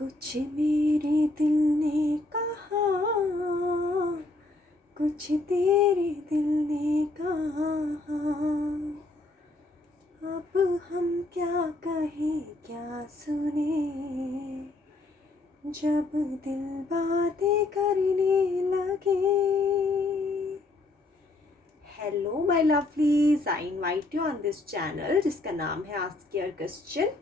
कुछ मेरे दिल ने कहा, कुछ तेरे दिल ने कहा, अब हम क्या कहें क्या सुने, जब दिल बातें करने लगे। Hello my lovelies, I invite you on this channel जिसका नाम है आस्क योर क्वेश्चन।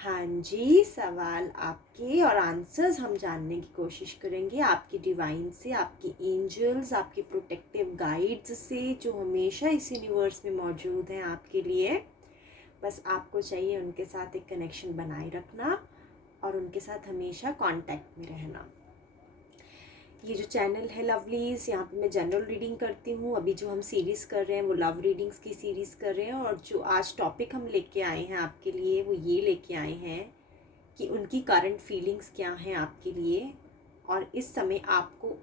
हाँ जी, सवाल आपके और आंसर्स हम जानने की कोशिश करेंगे आपकी डिवाइन से, आपकी एंजल्स, आपके प्रोटेक्टिव गाइड्स से, जो हमेशा इस यूनिवर्स में मौजूद हैं आपके लिए। बस आपको चाहिए उनके साथ एक कनेक्शन बनाए रखना और उनके साथ हमेशा कांटेक्ट में रहना। ये जो चैनल है लवलीज़, यहाँ पे मैं जनरल रीडिंग करती हूँ। अभी जो हम सीरीज़ कर रहे हैं वो लव रीडिंग्स की सीरीज़ कर रहे हैं, और जो आज टॉपिक हम लेके आए हैं आपके लिए वो ये लेके आए हैं कि उनकी करंट फीलिंग्स क्या हैं आपके लिए, और इस समय आपको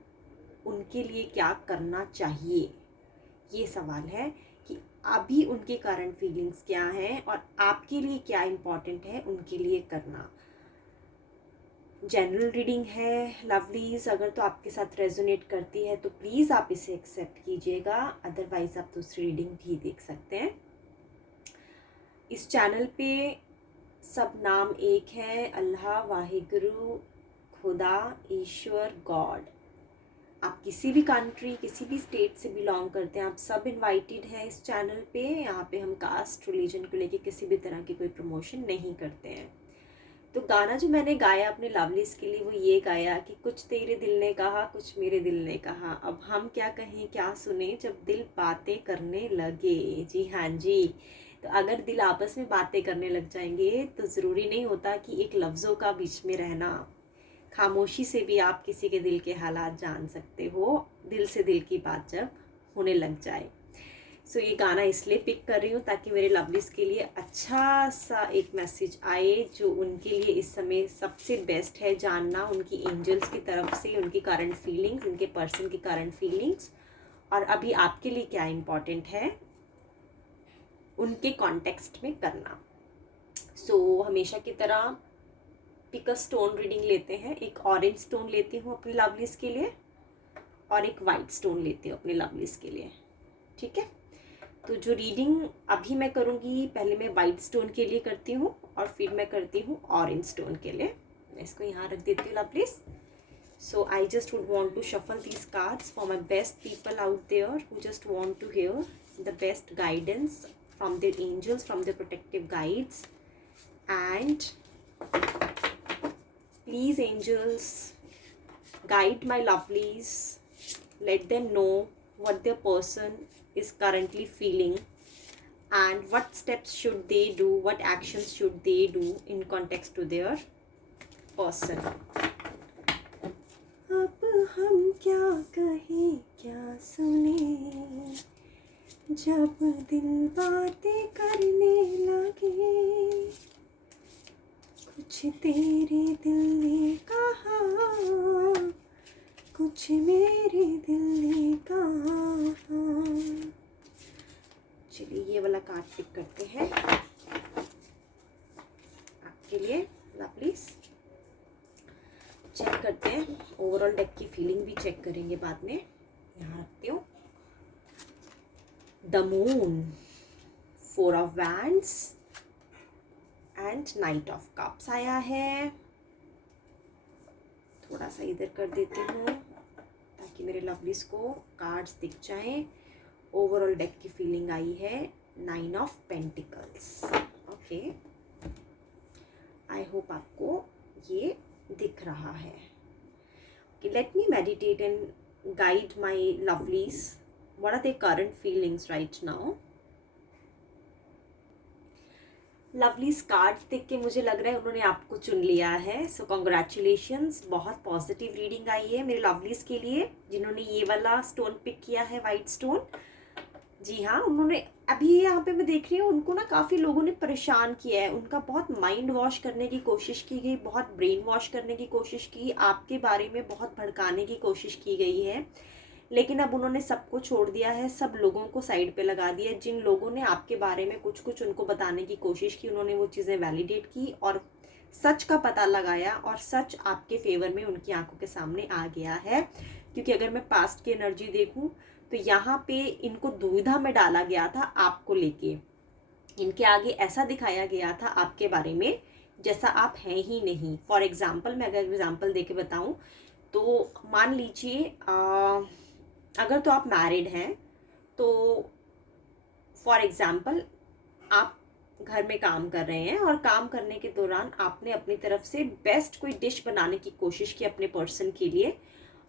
उनके लिए क्या करना चाहिए। ये सवाल है कि अभी उनके करंट फीलिंग्स क्या हैं और आपके लिए क्या इम्पोर्टेंट है उनके लिए करना। जनरल रीडिंग है लवलीज़, अगर तो आपके साथ रेजोनेट करती है तो प्लीज़ आप इसे एक्सेप्ट कीजिएगा, अदरवाइज़ आप दूसरी रीडिंग भी देख सकते हैं। इस चैनल पे सब नाम एक है, अल्लाह, वाहिगुरु, खुदा, ईश्वर, गॉड। आप किसी भी कंट्री, किसी भी स्टेट से बिलोंग करते हैं, आप सब इनवाइटेड हैं इस चैनल पे। यहाँ पे हम कास्ट रिलीजन को लेके किसी भी तरह की कोई प्रमोशन नहीं करते हैं। तो गाना जो मैंने गाया अपने लवलीज़ के लिए वो ये गाया कि कुछ तेरे दिल ने कहा, कुछ मेरे दिल ने कहा, अब हम क्या कहें क्या सुने, जब दिल बातें करने लगे। जी हाँ जी, तो अगर दिल आपस में बातें करने लग जाएंगे तो ज़रूरी नहीं होता कि एक लफ्ज़ों का बीच में रहना, खामोशी से भी आप किसी के दिल के हालात जान सकते हो, दिल से दिल की बात जब होने लग जाए। सो ये गाना इसलिए पिक कर रही हूँ ताकि मेरे लवलीज़ के लिए अच्छा सा एक मैसेज आए, जो उनके लिए इस समय सबसे बेस्ट है जानना, उनकी एंजल्स की तरफ से उनकी करंट फीलिंग्स, उनके पर्सन की करंट फीलिंग्स, और अभी आपके लिए क्या इम्पोर्टेंट है उनके कॉन्टेक्स्ट में करना। सो हमेशा की तरह पिक अ स्टोन रीडिंग लेते हैं। एक ऑरेंज स्टोन लेती हूँ अपने लवलीज़ के लिए और एक वाइट स्टोन लेती हूँ अपने लवलीज़ के लिए, ठीक है। तो जो रीडिंग अभी मैं करूँगी, पहले मैं वाइट स्टोन के लिए करती हूँ और फिर मैं करती हूँ ऑरेंज स्टोन के लिए। मैं इसको यहाँ रख देती हूँ lovelies. So I just would want to shuffle these cards for my best people out there who just want to hear the best guidance from their angels, from their protective guides, and please angels guide my lovelies, let them know what their person is currently feeling and what steps should they do, what actions should they do in context to their person. अब हम क्या कहें क्या सुने, जब दिल बातें करने लगे, कुछ तेरे दिल ने कहा, कुछ मेरे दिल ने कहा। चलिए ये वाला कार्ड पिक करते हैं आपके लिए लवलीज़। चेक करते हैं, ओवरऑल डेक की फीलिंग भी चेक करेंगे बाद में। यहाँ रखती हूँ the moon, 4 of wands and night of cups आया है। थोड़ा सा इधर कर देती हूँ ताकि मेरे लवलीज़ को कार्ड्स दिख जाएं। ओवरऑल डेक की फीलिंग आई है 9 of pentacles. Okay, I hope आपको ये दिख रहा है। Let me meditate and guide my lovelies, what are their current feelings right now. Lovelies cards देख के मुझे लग रहा है उन्होंने आपको चुन लिया है। सो कॉन्ग्रेचुलेशंस, बहुत पॉजिटिव रीडिंग आई है मेरे लवलीज़ के लिए जिन्होंने ये वाला स्टोन पिक किया है, वाइट स्टोन। जी हाँ, उन्होंने अभी यहाँ पे मैं देख रही हूँ उनको ना काफ़ी लोगों ने परेशान किया है, उनका बहुत माइंड वॉश करने की कोशिश की गई, बहुत ब्रेन वॉश करने की कोशिश की, आपके बारे में बहुत भड़काने की कोशिश की गई है, लेकिन अब उन्होंने सबको छोड़ दिया है, सब लोगों को साइड पे लगा दिया। जिन लोगों ने आपके बारे में कुछ कुछ उनको बताने की कोशिश की, उन्होंने वो चीज़ें वैलिडेट की और सच का पता लगाया और सच आपके फेवर में उनकी आंखों के सामने आ गया है। क्योंकि अगर मैं पास्ट की एनर्जी देखूं तो यहाँ पे इनको दुविधा में डाला गया था आपको लेके। इनके आगे ऐसा दिखाया गया था आपके बारे में जैसा आप हैं ही नहीं। फॉर एग्जाम्पल, मैं अगर एग्जाम्पल दे के बताऊँ तो मान लीजिए अगर तो आप मैरिड हैं तो फॉर एग्जाम्पल आप घर में काम कर रहे हैं और काम करने के दौरान आपने अपनी तरफ से बेस्ट कोई डिश बनाने की कोशिश की अपने पर्सन के लिए,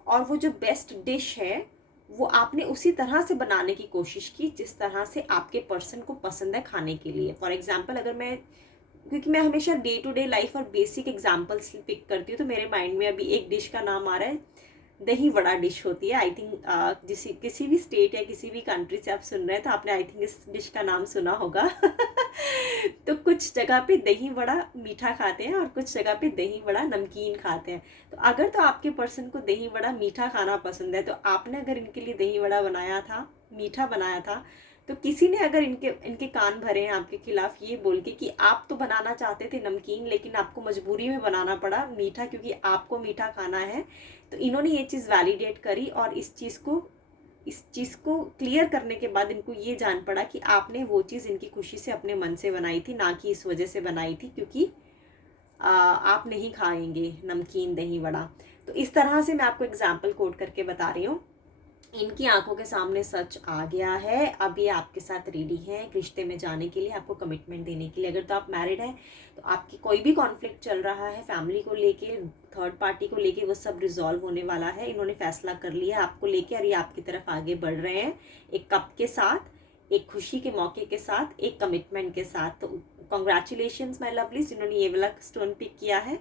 और वो जो बेस्ट डिश है वो आपने उसी तरह से बनाने की कोशिश की जिस तरह से आपके पर्सन को पसंद है खाने के लिए। फॉर एग्जाम्पल, अगर मैं, क्योंकि मैं हमेशा डे टू डे लाइफ और बेसिक एग्जाम्पल्स पिक करती हूँ तो मेरे माइंड में अभी एक डिश का नाम आ रहा है, दही वड़ा डिश होती है। आई थिंक किसी भी स्टेट या किसी भी कंट्री से आप सुन रहे हैं तो आपने आई थिंक इस डिश का नाम सुना होगा। तो कुछ जगह पे दही वड़ा मीठा खाते हैं और कुछ जगह पे दही वड़ा नमकीन खाते हैं। तो अगर तो आपके पर्सन को दही वड़ा मीठा खाना पसंद है तो आपने अगर इनके लिए दही वड़ा बनाया था, मीठा बनाया था, तो किसी ने अगर इनके इनके कान भरे हैं आपके खिलाफ ये बोल के कि आप तो बनाना चाहते थे नमकीन लेकिन आपको मजबूरी में बनाना पड़ा मीठा क्योंकि आपको मीठा खाना है, तो इन्होंने ये चीज़ वैलिडेट करी और इस चीज़ को क्लियर करने के बाद इनको ये जान पड़ा कि आपने वो चीज़ इनकी खुशी से अपने मन से बनाई थी, ना कि इस वजह से बनाई थी क्योंकि आप नहीं खाएंगे नमकीन दही वड़ा। तो इस तरह से मैं आपको एग्जाम्पल कोट करके बता रही हूँ। इनकी आंखों के सामने सच आ गया है, अब ये आपके साथ रेडी है रिश्ते में जाने के लिए, आपको कमिटमेंट देने के लिए। अगर तो आप मैरिड हैं तो आपकी कोई भी कॉन्फ्लिक्ट चल रहा है फैमिली को लेके, थर्ड पार्टी को लेके, वो सब रिजॉल्व होने वाला है। इन्होंने फैसला कर लिया आपको लेके और ये आपकी तरफ आगे बढ़ रहे हैं एक कप के साथ, एक खुशी के मौके के साथ, एक कमिटमेंट के साथ। तो कॉन्ग्रेचुलेशंस माय लवलीज, जिन्होंने ये वाला स्टोन पिक किया है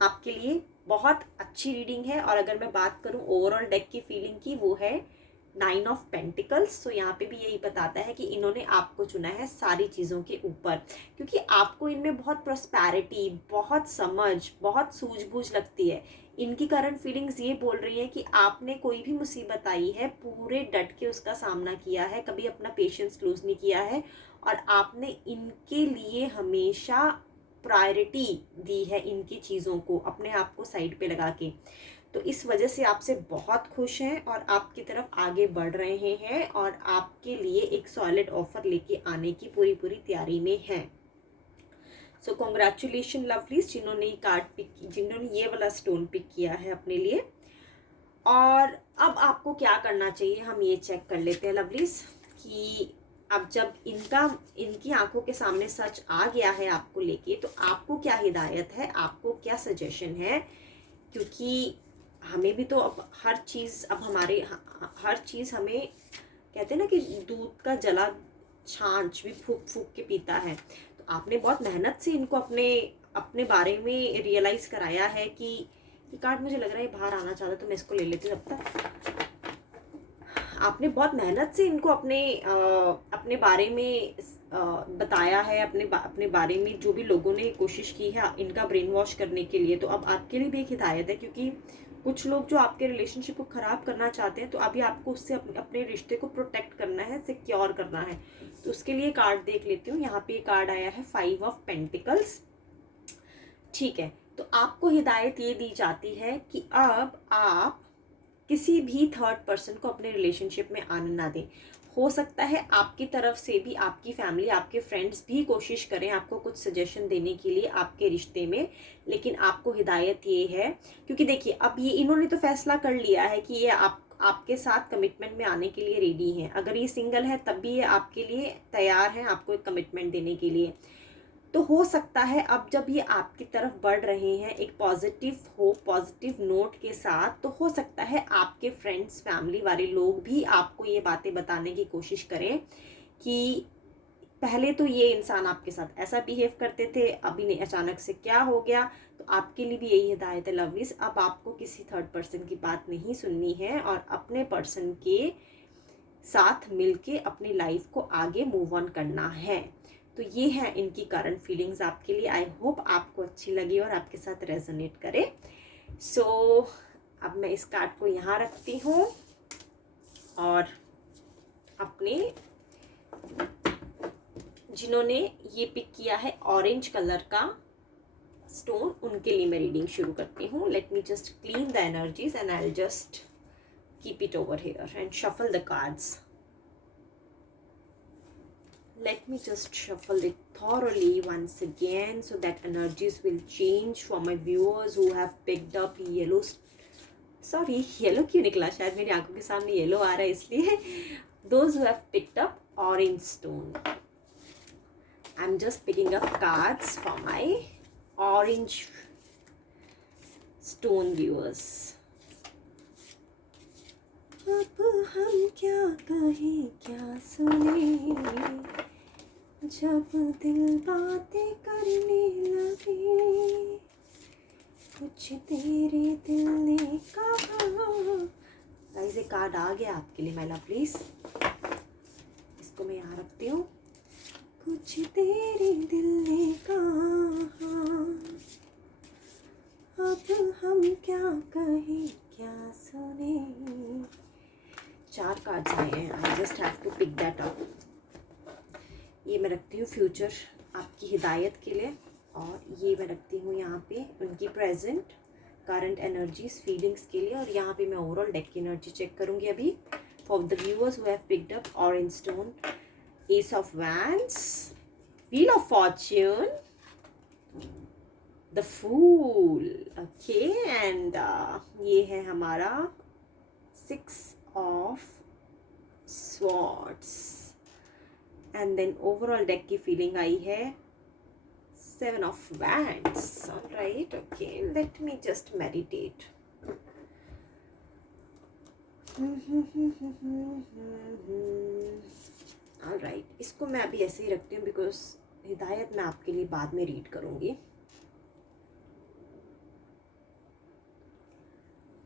आपके लिए बहुत अच्छी रीडिंग है। और अगर मैं बात करूं ओवरऑल डेक की फीलिंग की, वो है 9 ऑफ पेंटिकल्स। तो यहाँ पे भी यही बताता है कि इन्होंने आपको चुना है सारी चीज़ों के ऊपर, क्योंकि आपको इनमें बहुत प्रॉस्पेरिटी, बहुत समझ, बहुत सूझबूझ लगती है। इनकी करंट फीलिंग्स ये बोल रही है कि आपने कोई भी मुसीबत आई है पूरे डट के उसका सामना किया है, कभी अपना पेशेंस लूज नहीं किया है और आपने इनके लिए हमेशा प्रायोरिटी दी है, इनकी चीज़ों को अपने आप को साइड पे लगा के। तो इस वजह से आपसे बहुत खुश हैं और आपकी तरफ आगे बढ़ रहे हैं और आपके लिए एक सॉलिड ऑफर लेके आने की पूरी तैयारी में हैं। सो कॉन्ग्रेचुलेशन लवलीज, जिन्होंने ये कार्ड पिक, जिन्होंने ये वाला स्टोन पिक किया है अपने लिए। और अब आपको क्या करना चाहिए हम ये चेक कर लेते हैं लवलीज कि अब जब इनकी आंखों के सामने सच आ गया है आपको लेके, तो आपको क्या हिदायत है, आपको क्या सजेशन है। क्योंकि हमें भी तो अब हर चीज़, अब हर चीज़ हमें कहते हैं ना कि दूध का जला छाछ भी फूक फूक के पीता है। तो आपने बहुत मेहनत से इनको अपने बारे में रियलाइज़ कराया है कि ये कार्ड मुझे लग रहा है बाहर आना चाहता, तो मैं इसको ले लेती हूँ तब तक। आपने बहुत मेहनत से इनको अपने बारे में बताया है, अपने बारे में जो भी लोगों ने कोशिश की है इनका ब्रेन वॉश करने के लिए। तो अब आपके लिए भी एक हिदायत है, क्योंकि कुछ लोग जो आपके रिलेशनशिप को ख़राब करना चाहते हैं, तो अभी आपको उससे अपने रिश्ते को प्रोटेक्ट करना है, सिक्योर करना है। तो उसके लिए कार्ड देख लेती हूँ। यहाँ पे कार्ड आया है 5 ऑफ पेंटिकल्स। ठीक है, तो आपको हिदायत ये दी जाती है कि अब आप किसी भी थर्ड पर्सन को अपने रिलेशनशिप में आने ना दें। हो सकता है आपकी तरफ से भी आपकी फैमिली, आपके फ्रेंड्स भी कोशिश करें आपको कुछ सजेशन देने के लिए आपके रिश्ते में, लेकिन आपको हिदायत ये है, क्योंकि देखिए अब ये इन्होंने तो फैसला कर लिया है कि ये आपके साथ कमिटमेंट में आने के लिए रेडी हैं। अगर ये सिंगल है तब भी ये आपके लिए तैयार हैं आपको एक कमिटमेंट देने के लिए। तो हो सकता है अब जब ये आपकी तरफ बढ़ रहे हैं एक पॉजिटिव नोट के साथ, तो हो सकता है आपके फ्रेंड्स, फैमिली वाले लोग भी आपको ये बातें बताने की कोशिश करें कि पहले तो ये इंसान आपके साथ ऐसा बिहेव करते थे, अभी नहीं, अचानक से क्या हो गया। तो आपके लिए भी यही हिदायत है लवलीज, अब आपको किसी थर्ड पर्सन की बात नहीं सुननी है और अपने पर्सन के साथ मिलके अपनी लाइफ को आगे मूव ऑन करना है। तो ये है इनकी करंट फीलिंग्स आपके लिए। आई होप आपको अच्छी लगी और आपके साथ रेजोनेट करे। सो अब मैं इस कार्ड को यहाँ रखती हूँ और अपने जिन्होंने ये पिक किया है ऑरेंज कलर का स्टोन, उनके लिए मैं रीडिंग शुरू करती हूँ. Late me just clean the energies and I will just keep it over here and shuffle the cards. Let me just shuffle it thoroughly once again so that energies will change for my viewers who have picked up yellow. Sorry, yellow क्यों निकला? शायद मेरी आंखों के सामने yellow आ रहा है इसलिए. Those who have picked up orange stone. I'm just picking up cards for my orange stone viewers. अब हम क्या कहें क्या सुने, जब दिल बातें करने लगे, कुछ तेरे दिल ने कहा. गाइस एक कार्ड आ गया आपके लिए माय लवलीज, इसको मैं यहाँ रखती हूँ. कुछ तेरे दिल ने कहा, अब हम क्या कहें क्या सुने. 4 कार्ड्स आए हैं. I just have to pick that up. ये मैं रखती हूँ फ्यूचर आपकी हिदायत के लिए, और ये मैं रखती हूँ यहाँ पे उनकी प्रेजेंट करंट एनर्जीज फीलिंग्स के लिए. और यहाँ पे मैं ओवरऑल डेक की एनर्जी चेक करूँगी अभी for the viewers who have picked up orange stone, ace of wands, wheel of fortune, the fool. Okay, and ये है हमारा 6 of swords. And then overall deck की फीलिंग आई है 7 of wands. Alright, okay, let me just meditate. Alright, इसको मैं अभी ऐसे ही रखती हूँ बिकॉज हिदायत मैं आपके लिए बाद में रीड करूँगी.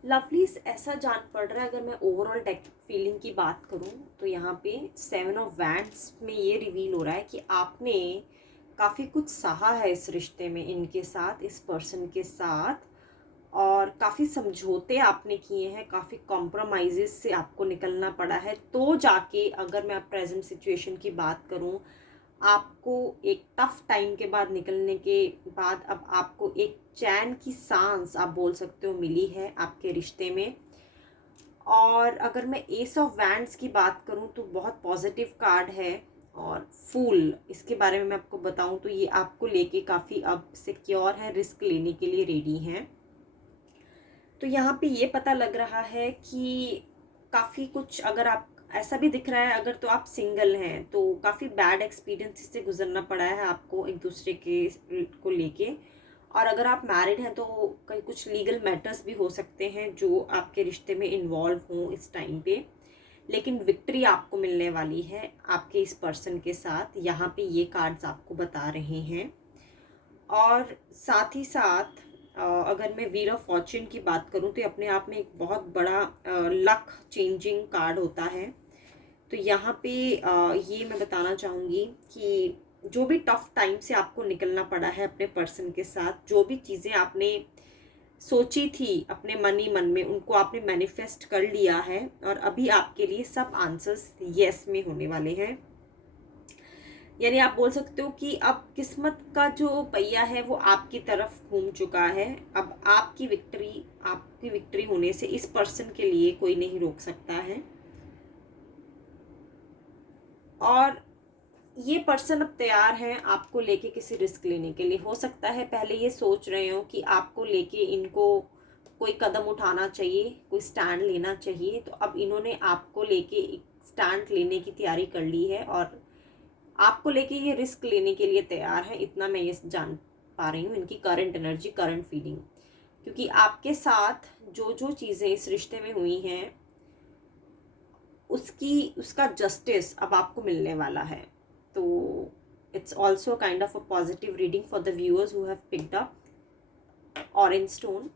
लवलीज ऐसा जान पड़ रहा है, अगर मैं ओवरऑल डेक फीलिंग की बात करूं तो यहाँ पे 7 ऑफ वैंड्स में ये रिवील हो रहा है कि आपने काफ़ी कुछ सहा है इस रिश्ते में, इनके साथ, इस पर्सन के साथ, और काफ़ी समझौते आपने किए हैं, काफ़ी कॉम्प्रोमाइज़ से आपको निकलना पड़ा है. तो जाके अगर मैं प्रेजेंट सिचुएशन की बात करूं, आपको एक टफ टाइम के बाद निकलने के बाद अब आपको एक चैन की सांस आप बोल सकते हो मिली है आपके रिश्ते में. और अगर मैं एस ऑफ वैंड्स की बात करूं तो बहुत पॉजिटिव कार्ड है. और फूल, इसके बारे में मैं आपको बताऊं तो ये आपको लेके काफ़ी अब सिक्योर है, रिस्क लेने के लिए रेडी हैं. तो यहाँ पे ये पता लग रहा है कि काफ़ी कुछ, अगर आप ऐसा भी दिख रहा है अगर तो आप सिंगल हैं तो काफ़ी बैड एक्सपीरियंस से गुजरना पड़ा है आपको एक दूसरे के को लेके. और अगर आप मैरिड हैं तो कई कुछ लीगल मैटर्स भी हो सकते हैं जो आपके रिश्ते में इन्वॉल्व हों इस टाइम पे. लेकिन विक्ट्री आपको मिलने वाली है आपके इस पर्सन के साथ, यहाँ पे ये कार्ड्स आपको बता रहे हैं. और साथ ही साथ अगर मैं व्हील ऑफ फॉर्च्यून की बात करूं तो अपने आप में एक बहुत बड़ा लक चेंजिंग कार्ड होता है. तो यहाँ पे ये मैं बताना चाहूँगी कि जो भी टफ टाइम से आपको निकलना पड़ा है अपने पर्सन के साथ, जो भी चीज़ें आपने सोची थी अपने मन ही मन में, उनको आपने मैनिफेस्ट कर लिया है. और अभी आपके लिए सब आंसर्स यस में होने वाले हैं. यानी आप बोल सकते हो कि अब किस्मत का जो पहिया है वो आपकी तरफ घूम चुका है. अब आपकी विक्ट्री होने से इस पर्सन के लिए कोई नहीं रोक सकता है. और ये पर्सन अब तैयार है आपको लेके किसी रिस्क लेने के लिए. हो सकता है पहले ये सोच रहे हो कि आपको लेके इनको कोई कदम उठाना चाहिए, कोई स्टैंड लेना चाहिए. तो अब इन्होंने आपको लेके एक स्टैंड लेने की तैयारी कर ली है और आपको लेके ये रिस्क लेने के लिए तैयार है. इतना मैं ये जान पा रही हूँ इनकी करंट एनर्जी, करंट फीलिंग. क्योंकि आपके साथ जो जो चीज़ें इस रिश्ते में हुई हैं उसका जस्टिस अब आपको मिलने वाला है. तो it's also kind of a positive reading for the viewers who have picked up orange stone.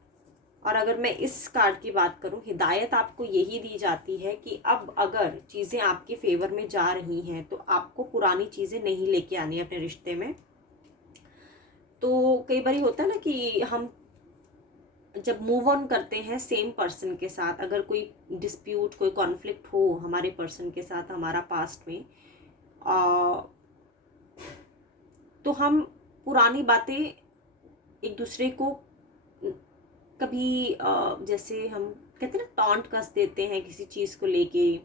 और अगर मैं इस कार्ड की बात करूं, हिदायत आपको यही दी जाती है कि अब अगर चीज़ें आपके फेवर में जा रही हैं तो आपको पुरानी चीज़ें नहीं लेके आनी अपने रिश्ते में. तो कई बार होता है ना कि हम जब मूव ऑन करते हैं सेम पर्सन के साथ, अगर कोई डिस्प्यूट, कोई कॉन्फ्लिक्ट हो हमारे पर्सन के साथ हमारा पास्ट में, तो हम पुरानी बातें एक दूसरे को कभी जैसे हम कहते हैं ना टॉन्ट कस देते हैं किसी चीज़ को लेके,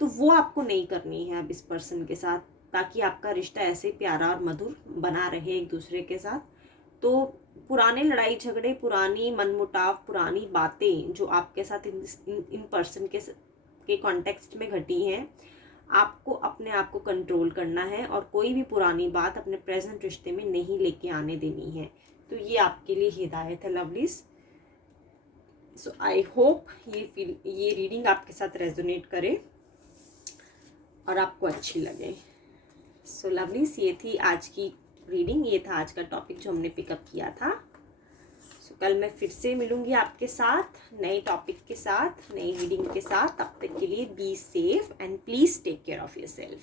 तो वो आपको नहीं करनी है अब इस पर्सन के साथ, ताकि आपका रिश्ता ऐसे प्यारा और मधुर बना रहे एक दूसरे के साथ। तो पुराने लड़ाई झगड़े, पुरानी मनमुटाव, पुरानी बातें जो आपके साथ इन पर्सन के कॉन्टेक्स्ट में घटी हैं, आपको अपने आप को कंट्रोल करना है और कोई भी पुरानी बात अपने प्रेजेंट रिश्ते में नहीं लेके आने देनी है। तो ये आपके लिए हिदायत है लवलीज। सो आई होप ये रीडिंग आपके साथ रेजोनेट करे और आपको अच्छी लगे। सो लवलीज, ये थी आज की रीडिंग, ये था आज का टॉपिक जो हमने पिकअप किया था। सो कल मैं फिर से मिलूंगी आपके साथ नए टॉपिक के साथ, नई रीडिंग के साथ। तब तक के लिए be safe and please take care of yourself.